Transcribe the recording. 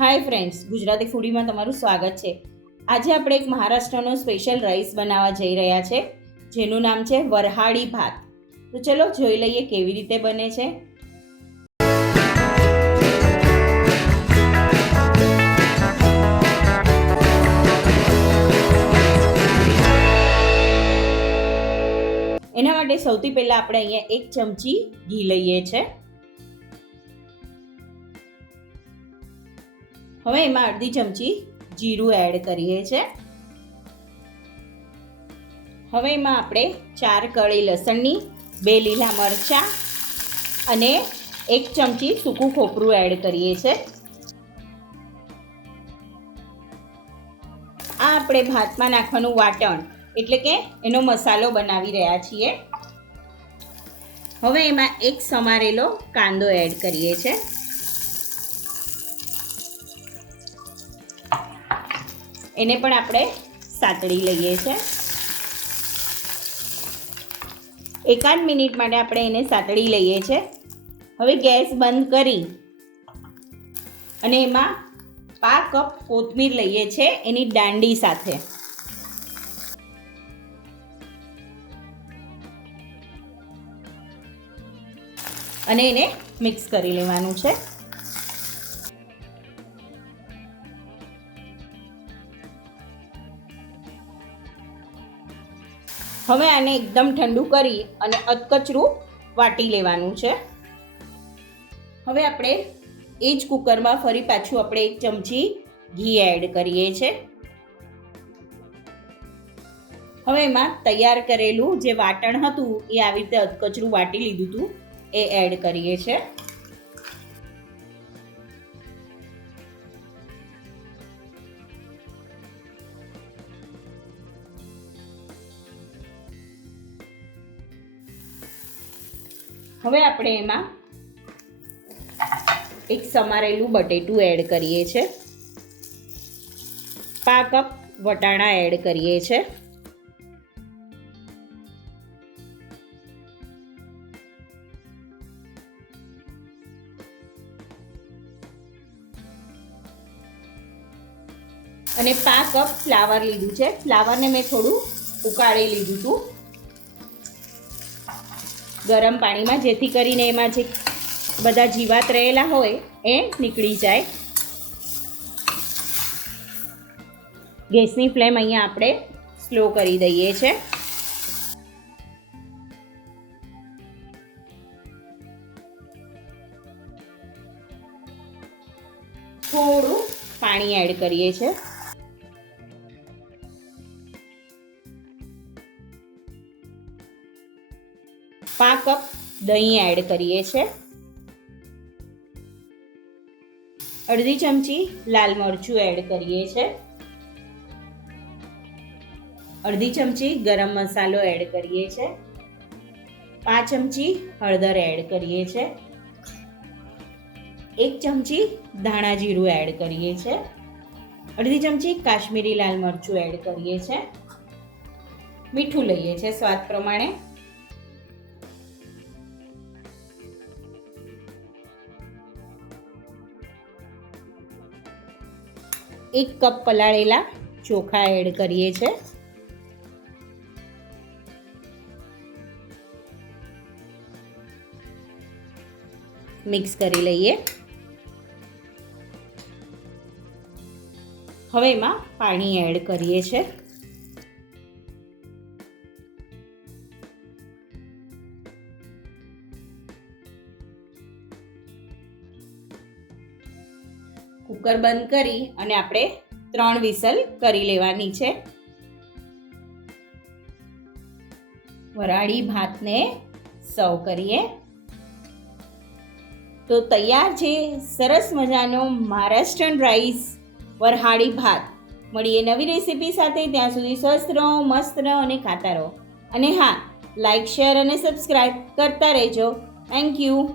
Hi friends, Gujarati ફૂડીમાં તમારું સ્વાગત છે. આજે આપણે એક મહારાષ્ટ્રનો સ્પેશિયલ રાઈસ બનાવવા જઈ રહ્યા છે, જેનું નામ છે વરહાડી ભાત. તો ચલો જોઈ લઈએ કેવી રીતે બને છે. એના માટે સૌથી પહેલાં આપણે અહીંયા એક ચમચી ઘી લઈએ છે. હવે એમાં અડધી ચમચી જીરું એડ કરીએ છે. હવે એમાં આપણે ચાર કળી લસણની, બે લીલા મરચાં અને એક ચમચી સૂકું ખોપરું એડ કરીએ છે. આ આપણે ભાતમાં નાખવાનું વાટણ, એટલે કે એનો મસાલો બનાવી રહ્યા છીએ. હવે એમાં એક સમારેલો કાંદો એડ કરીએ છે. એને પણ આપણે સાતળી લઈએ છીએ એકાદ મિનિટ માટે આપણે એને સાતળી લઈએ છીએ હવે ગેસ બંધ કરી અને એમાં પા કપ કોથમીર લઈએ છે એની દાંડી સાથે. અને એને મિક્સ કરી લેવાનું છે. હવે આને એકદમ ઠંડુ કરી અને અધકચરું વાટી લેવાનું છે. હવે આપણે એ જ કુકરમાં ફરી પાછું આપણે એક ચમચી ઘી એડ કરીએ છીએ હવે એમાં તૈયાર કરેલું જે વાટણ હતું એ આવી રીતે અધકચરું વાટી લીધું હતું એ એડ કરીએ છે. હવે આપણે એમાં એક સમારેલું બટેટું એડ કરીએ છે. પા કપ વટાણા એડ કરીએ છે. અને પા કપ ફ્લાવર લીધું છે. ફ્લાવરને મેં થોડું ઉકાળી લીધું હતું. ગરમ પાણીમાં, જેથી કરીને એમાં જે બધા જીવાત રહેલા હોય, એ નીકળી જાય. ગેસની ફ્લેમ અહીંયા આપણે સ્લો કરી દઈએ છે. થોડું પાણી એડ કરીએ છીએ પા કપ દહીં એડ કરીએ છીએ અડધી ચમચી લાલ મરચું એડ કરીએ છીએ અડધી ચમચી ગરમ મસાલો એડ કરીએ છીએ પાંચ ચમચી હળદર એડ કરીએ છીએ એક ચમચી ધાણા જીરું એડ કરીએ છીએ અડધી ચમચી કાશ્મીરી લાલ મરચું એડ કરીએ છીએ મીઠું લઈએ છીએ સ્વાદ પ્રમાણે. એક કપ પલાળેલા ચોખા એડ કરીએ છે. મિક્સ કરી લઈએ. હવે એમાં પાણી એડ કરીએ છે. કુકર બંધ કરી અને આપણે ત્રણ વિસલ કરી લેવાની છે. વરાળી ભાતને સર્વ કરીએ. તો તૈયાર છે, સરસ મજાનો મહારાષ્ટ્રન રાઈસ વરહાળી ભાત. મળીએ નવી રેસીપી સાથે, ત્યાં સુધી સ્વસ્થ રહો, મસ્ત રહો અને ખાતા રહો. અને હા લાઇક શેર અને સબસ્ક્રાઈબ કરતા રહેજો. Thank you